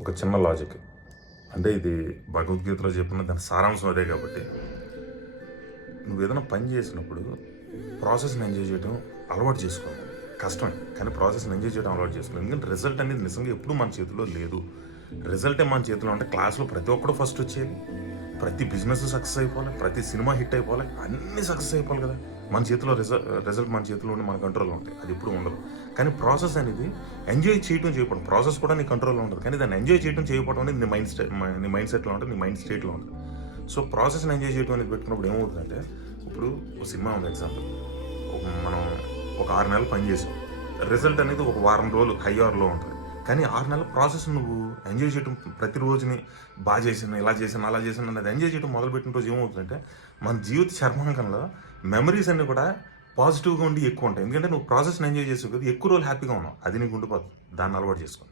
ఒక చిన్న లాజిక్. అంటే ఇది భగవద్గీతలో చెప్పిన దాని సారాంశం అదే కాబట్టి, నువ్వు ఏదైనా పని చేసినప్పుడు ప్రాసెస్ని ఎంజాయ్ చేయడం అలవాటు చేసుకో. కష్టమే, కానీ ప్రాసెస్ని ఎంజాయ్ చేయడం అలవాటు చేసుకో. ఎందుకంటే రిజల్ట్ అనేది నిజంగా ఎప్పుడూ మన చేతిలో లేదు. రిజల్టే మన చేతిలో ఉంటే క్లాస్లో ప్రతి ఒక్కడు ఫస్ట్ వచ్చేది, ప్రతి బిజినెస్ సక్సెస్ అయిపోవాలి, ప్రతి సినిమా హిట్ అయిపోవాలి, అన్నీ సక్సెస్ అయిపోవాలి కదా. మన చేతిలో రిజల్ట్ మన చేతిలో ఉండి మన కంట్రోల్లో ఉంటాయి, అది ఎప్పుడు ఉండదు. కానీ ప్రాసెస్ అనేది ఎంజాయ్ చేయడం చేయకపోవడం, ప్రాసెస్ కూడా నీ కంట్రోల్లో ఉంటుంది, కానీ దాన్ని ఎంజాయ్ చేయడం చేయకపోవడం అనేది నీ మైండ్ సెట్లో ఉంటుంది, నీ మైండ్ స్టేట్లో ఉంటుంది. సో ప్రాసెస్ని ఎంజాయ్ చేయడం అనేది పెట్టుకున్నప్పుడు ఏమవుతుందంటే, ఇప్పుడు ఒక సినిమా ఉంది ఎగ్జాంపుల్, మనం ఒక 6 నెలలు పని చేసాం, రిజల్ట్ అనేది ఒక వారం రోజులు హై ఆర్లో ఉంటుంది. కానీ 6 నెలల ప్రాసెస్ నువ్వు ఎంజాయ్ చేయడం, ప్రతిరోజుని బాగా చేసాను, ఇలా చేశాను, అలా చేశాను అనేది ఎంజాయ్ చేయడం మొదలుపెట్టిన రోజు ఏమవుతుందంటే, మన జీవిత చర్మాంకంలో మెమరీస్ అన్నీ కూడా పాజిటివ్గా ఉండి ఎక్కువ ఉంటాయి. ఎందుకంటే నువ్వు ప్రాసెస్ని ఎంజాయ్ చేసావు కదా, ఎక్కువ రోజులు హ్యాపీగా ఉన్నావు, అది నీకు ఉండిపోతుంది. దాన్ని అలవాటు చేసుకో.